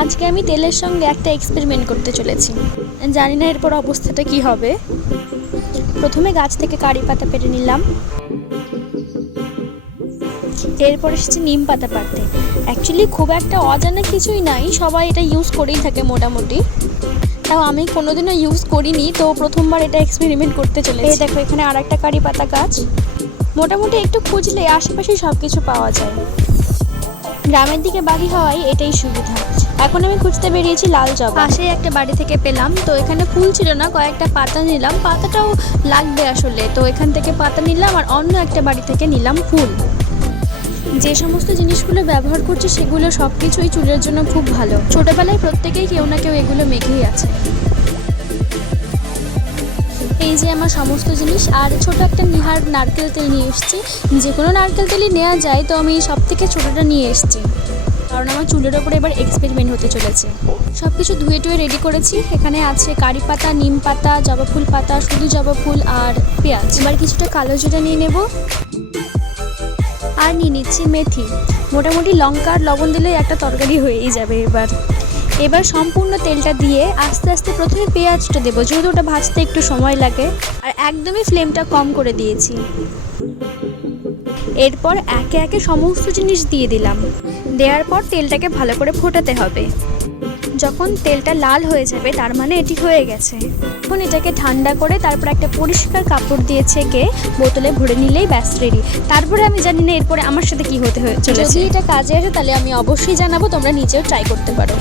আজকে আমি তেলের সঙ্গে একটা এক্সপেরিমেন্ট করতে চলেছি, জানি না এরপর অবস্থাটা কি হবে। প্রথমে গাছ থেকে কারি পাতা পেড়ে নিলাম, এরপর এসেছে নিম পাতা পাড়তে। অ্যাকচুয়ালি খুব একটা অজানা কিছুই নাই, সবাই এটা ইউজ করেই থাকে মোটামুটি, তাও আমি কোনোদিনও ইউজ করিনি, তো প্রথমবার এটা এক্সপেরিমেন্ট করতে চলেছি। এই দেখো এখানে আর একটা কারি পাতা গাছ, মোটামুটি একটু খুঁজলে আশেপাশেই সব কিছু পাওয়া যায়। গ্রামের দিকে বাড়ি হওয়ায় এটাই সুবিধা। এখন আমি খুঁজতে বেরিয়েছি লাল জবা, পাশেই একটা বাড়ি থেকে পেলাম। তো এখানে ফুল ছিল না, কয়েকটা পাতা নিলাম, পাতাটাও লাগবে আসলে, তো এখান থেকে পাতা নিলাম আর অন্য একটা বাড়ি থেকে নিলাম ফুল। যে সমস্ত জিনিসগুলো ব্যবহার করছি সেগুলো সব কিছুই চুলের জন্য খুব ভালো। ছোটোবেলায় প্রত্যেকেই কেউ না কেউ এগুলো মেখেই আছে। এই যে আমার সমস্ত জিনিস, আর ছোট একটা নিহার নারকেল তেল নিয়ে এসেছি। যে কোনো নারকেল তেলই নেওয়া যায়, তো আমি সব থেকে ছোটোটা নিয়ে এসেছি, কারণ আমার চুলের ওপরে এবার এক্সপেরিমেন্ট হতে চলেছে। সব কিছু ধুয়ে টুয়ে রেডি করেছি। এখানে আছে কারি পাতা, নিম পাতা, জবা ফুল পাতা, শুধু জবা ফুল আর পেঁয়াজ। এবার কিছুটা কালো জিরা নিয়ে নেব, আর নিয়ে নিচ্ছি মেথি। মোটামুটি লঙ্কা আর লবণ দিলে একটা তরকারি হয়েই যাবে। এবার সম্পূর্ণ তেলটা দিয়ে আস্তে আস্তে প্রথমে পেঁয়াজটা দেবো, যেহেতু ওটা ভাজতে একটু সময় লাগে, আর একদমই ফ্লেমটা কম করে দিয়েছি। এরপর একে একে সমস্ত জিনিস দিয়ে দিলাম। দেওয়ার পর তেলটাকে ভালো করে ফোটাতে হবে। যখন তেলটা লাল হয়ে যাবে তার মানে এটি হয়ে গেছে। এখন এটাকে ঠান্ডা করে তারপর একটা পরিষ্কার কাপড় দিয়ে ছেঁকে বোতলে ভরে নিলেই ব্যাস রেডি। তারপরে আমি জানি না এরপরে আমার সাথে কি হতে চলেছে। যদি এটা কাজে আসে তাহলে আমি অবশ্যই জানাবো, তোমরা নিজেও ট্রাই করতে পারো।